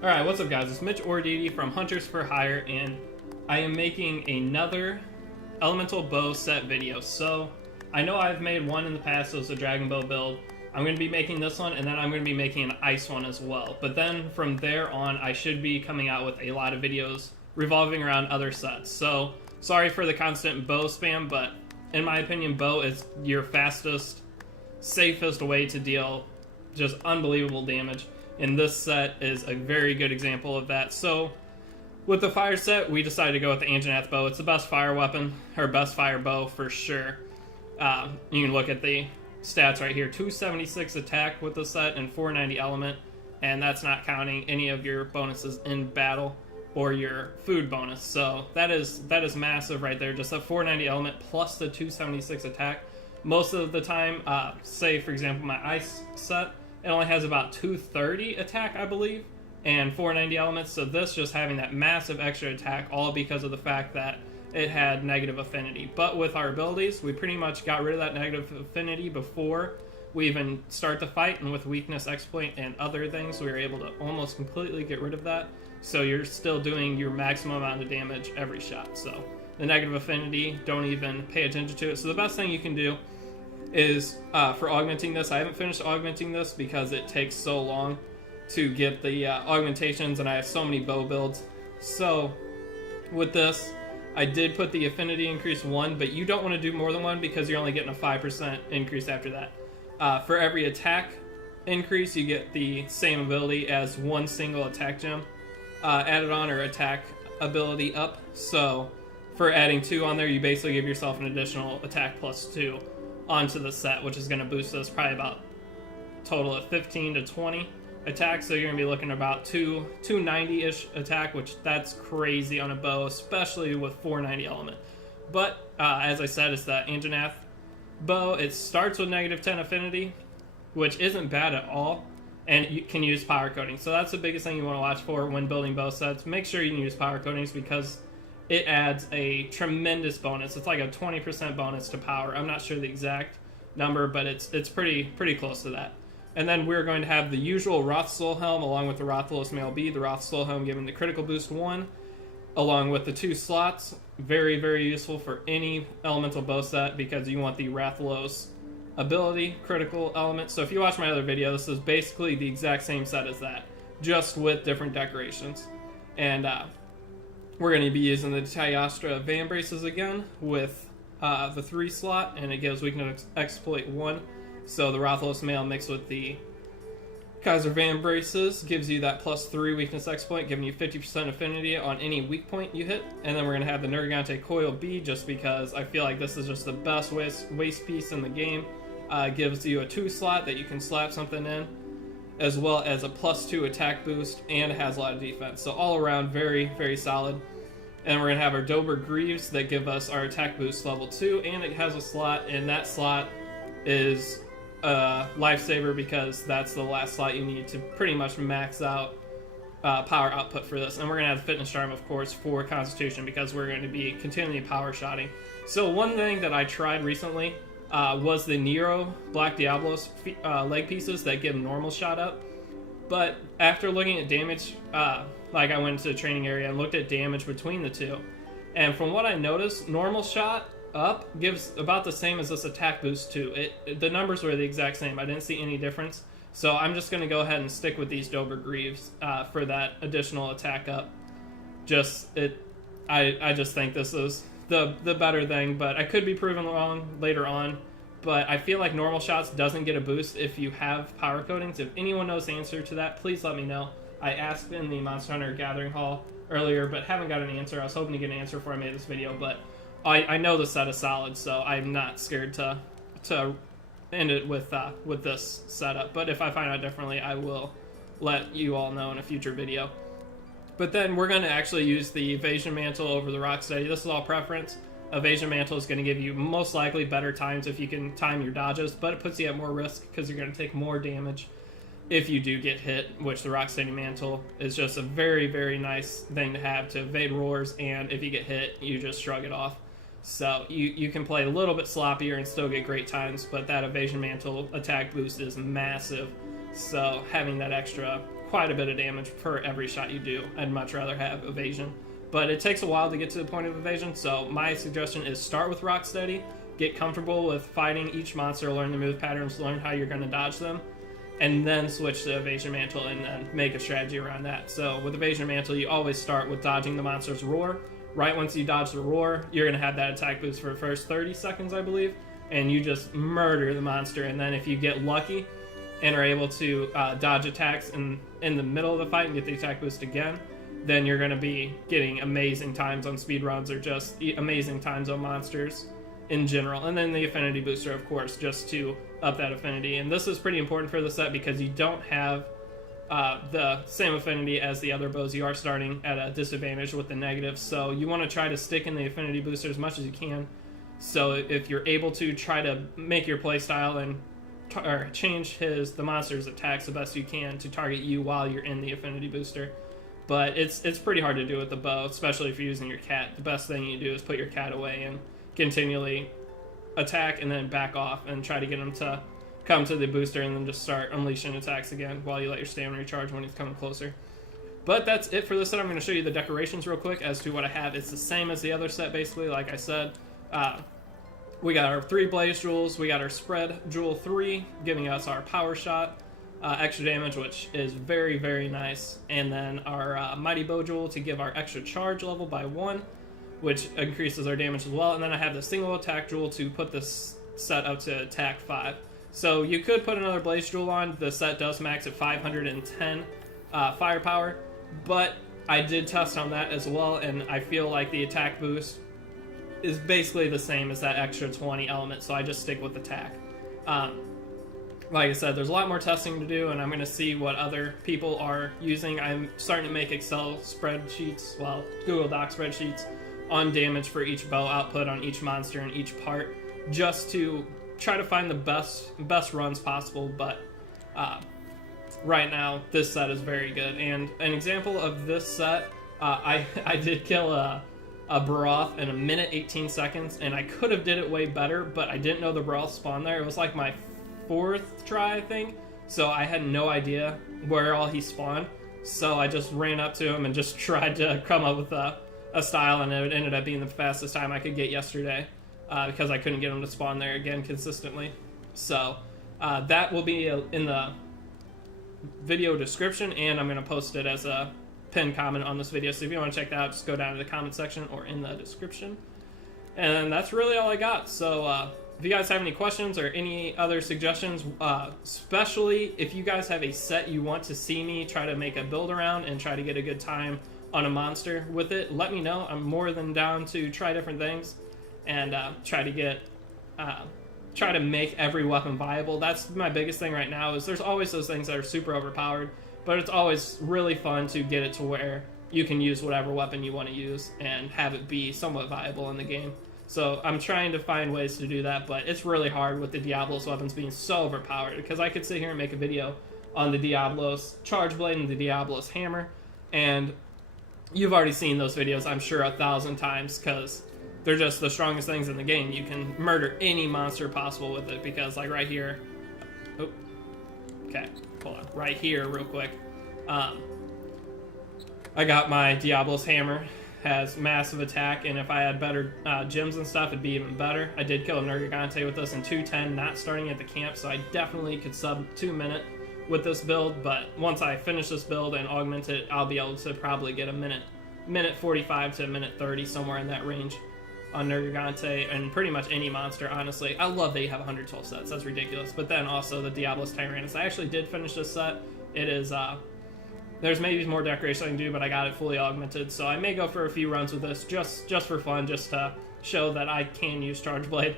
Alright, what's up guys? It's Mitch Ordidi from Hunters for Hire, and I am making another elemental bow set video. So, I know I've made one in the past, so it's a dragon bow build. I'm going to be making this one, and then I'm going to be making an ice one as well. But then, from there on, I should be coming out with a lot of videos revolving around other sets. So, sorry for the constant bow spam, but in my opinion, bow is your fastest, safest way to deal just unbelievable damage. And this set is a very good example of that. So, with the fire set, we decided to go with the Anjanath bow. It's the best fire weapon, or best fire bow for sure. You can look at the stats right here. 276 attack with the set and 490 element. And that's not counting any of your bonuses in battle or your food bonus. So that is massive right there. Just a 490 element plus the 276 attack. Most of the time, say for example my ice set, it only has about 230 attack, I believe, and 490 elements. So this just having that massive extra attack, all because of the fact that it had negative affinity. But with our abilities, we pretty much got rid of that negative affinity before we even start the fight, and with weakness, exploit, and other things, we were able to almost completely get rid of that. So you're still doing your maximum amount of damage every shot. So the negative affinity, don't even pay attention to it. So the best thing you can do is for augmenting this. I haven't finished augmenting this because it takes so long to get the augmentations, and I have so many bow builds. So with this, I did put the affinity increase 1, but you don't want to do more than 1 because you're only getting a 5% increase after that. For every attack increase, you get the same ability as one single attack gem added on, or attack ability up. So for adding 2 on there, you basically give yourself an additional attack plus 2 onto the set, which is going to boost us probably about total of 15 to 20 attacks. So you're going to be looking at about 290-ish attack, which that's crazy on a bow, especially with 490 element. But as I said, it's the Anjanath bow. It starts with negative 10 affinity, which isn't bad at all, and you can use power coating. So that's the biggest thing you want to watch for when building bow sets. Make sure you can use power coatings because it adds a tremendous bonus. It's like a 20% bonus to power. I'm not sure the exact number, but it's pretty close to that. And then we're going to have the usual Roth Soul Helm along with the Rathalos Male B. The Roth Soul Helm giving the critical boost 1, along with the 2 slots. Very, very useful for any elemental bow set because you want the Rathalos ability, critical element. So if you watch my other video, this is basically the exact same set as that, just with different decorations. And we're going to be using the Tyastra Van Braces again with the 3 slot, and it gives weakness exploit 1. So the Rathalos Male mixed with the Kaiser Van Braces gives you that plus 3 weakness exploit, giving you 50% affinity on any weak point you hit. And then we're going to have the Nergigante Coil B, just because I feel like this is just the best waist piece in the game. Gives you a 2 slot that you can slap something in, as well as a plus 2 attack boost, and it has a lot of defense. So all around, very, very solid. And we're going to have our Dober Greaves that give us our attack boost level 2, and it has a slot, and that slot is a lifesaver because that's the last slot you need to pretty much max out power output for this. And we're going to have Fitness Charm, of course, for Constitution because we're going to be continually power shotting. So one thing that I tried recently was the Nero Black Diablos leg pieces that give normal shot up. But after looking at damage, like I went into the training area and looked at damage between the two, and from what I noticed, normal shot up gives about the same as this attack boost too. The numbers were the exact same. I didn't see any difference. So I'm just going to go ahead and stick with these Dober Greaves for that additional attack up. I just think this is the better thing, but I could be proven wrong later on. But I feel like normal shots doesn't get a boost if you have power coatings. If anyone knows the answer to that, please let me know. I asked in the Monster Hunter Gathering Hall earlier, but haven't got an answer. I was hoping to get an answer before I made this video, but I know the set is solid, so I'm not scared to end it with this setup. But if I find out differently, I will let you all know in a future video. But then we're going to actually use the Evasion Mantle over the Rocksteady. This is all preference. Evasion Mantle is going to give you most likely better times if you can time your dodges, but it puts you at more risk because you're going to take more damage if you do get hit, which the Rocksteady Mantle is just a very, very nice thing to have to evade roars, and if you get hit, you just shrug it off. So you can play a little bit sloppier and still get great times, but that Evasion Mantle attack boost is massive. So having that extra quite a bit of damage per every shot you do. I'd much rather have evasion, but it takes a while to get to the point of evasion, so my suggestion is start with Rocksteady, get comfortable with fighting each monster, learn the move patterns, learn how you're going to dodge them, and then switch to Evasion Mantle and then make a strategy around that. So with Evasion Mantle, you always start with dodging the monster's roar. Right once you dodge the roar, you're going to have that attack boost for the first 30 seconds, I believe, and you just murder the monster. And then if you get lucky and are able to dodge attacks in the middle of the fight and get the attack boost again, then you're going to be getting amazing times on speedruns or just amazing times on monsters in general. And then the Affinity Booster, of course, just to up that affinity. And this is pretty important for the set because you don't have the same affinity as the other bows. You are starting at a disadvantage with the negatives, so you want to try to stick in the Affinity Booster as much as you can. So if you're able to try to make your playstyle and or change the monster's attacks the best you can to target you while you're in the Affinity Booster. But it's pretty hard to do with the bow, especially if you're using your cat. The best thing you do is put your cat away and continually attack and then back off and try to get him to come to the booster and then just start unleashing attacks again while you let your stamina recharge when he's coming closer. But that's it for this set. I'm going to show you the decorations real quick as to what I have. It's the same as the other set, basically. Like I said, we got our 3 Blaze Jewels, we got our Spread Jewel 3, giving us our Power Shot, extra damage, which is very, very nice, and then our Mighty Bow Jewel to give our extra charge level by 1, which increases our damage as well, and then I have the single attack jewel to put this set up to attack 5. So you could put another Blaze Jewel on. The set does max at 510 firepower, but I did test on that as well, and I feel like the attack boost is basically the same as that extra 20 element, so I just stick with attack. Like I said, there's a lot more testing to do, and I'm going to see what other people are using. I'm starting to make Excel spreadsheets, well, Google Doc spreadsheets, on damage for each bow output on each monster and each part, just to try to find the best runs possible. But right now, this set is very good. And an example of this set, I did kill a Baroth in 1:18 and I could have did it way better, but I didn't know the Baroth spawned there. It was like my 4th try, I think, so I had no idea where all he spawned, so I just ran up to him and just tried to come up with a style, and it ended up being the fastest time I could get yesterday, because I couldn't get him to spawn there again consistently. So that will be in the video description, and I'm going to post it as a pinned comment on this video, so if you want to check that out, just go down to the comment section or in the description. And that's really all I got. So if you guys have any questions or any other suggestions, especially if you guys have a set you want to see me try to make a build around and try to get a good time on a monster with it, let me know. I'm more than down to try different things and try to make every weapon viable. That's my biggest thing right now, is there's always those things that are super overpowered, but it's always really fun to get it to where you can use whatever weapon you want to use and have it be somewhat viable in the game. So I'm trying to find ways to do that, but it's really hard with the Diablos weapons being so overpowered, because I could sit here and make a video on the Diablos Charge Blade and the Diablos Hammer, and you've already seen those videos, I'm sure, 1,000 times, because they're just the strongest things in the game. You can murder any monster possible with it, because like right here, oh, okay, hold on, right here real quick, I got my Diablos Hammer, has massive attack, and if I had better gems and stuff, it'd be even better. I did kill a Nergigante with this in 2:10, not starting at the camp, so I definitely could sub 2-minute with this build, but once I finish this build and augment it, I'll be able to probably get a minute 45 to a minute 30, somewhere in that range on Nergigante, and pretty much any monster, honestly. I love that you have 112 sets, that's ridiculous. But then also the Diablos Tyrannus. I actually did finish this set. It is, there's maybe more decoration I can do, but I got it fully augmented, so I may go for a few runs with this, just for fun, just to show that I can use Charge Blade.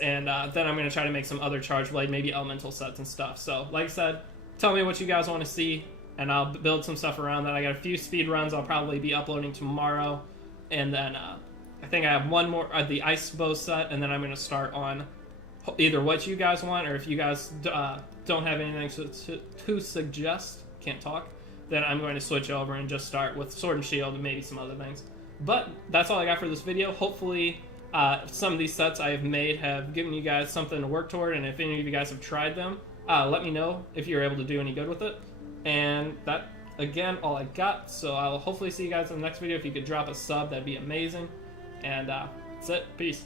And then I'm going to try to make some other Charge Blade, maybe elemental sets and stuff. So, like I said, tell me what you guys want to see, and I'll build some stuff around that. I got a few speed runs I'll probably be uploading tomorrow, and then I think I have one more, the Ice Bow set, and then I'm going to start on either what you guys want, or if you guys don't have anything to suggest, can't talk, then I'm going to switch over and just start with Sword and Shield and maybe some other things. But that's all I got for this video. Hopefully some of these sets I have made have given you guys something to work toward, and if any of you guys have tried them, let me know if you're able to do any good with it. And that, again, all I got. So I'll hopefully see you guys in the next video. If you could drop a sub, that'd be amazing. And that's it. Peace.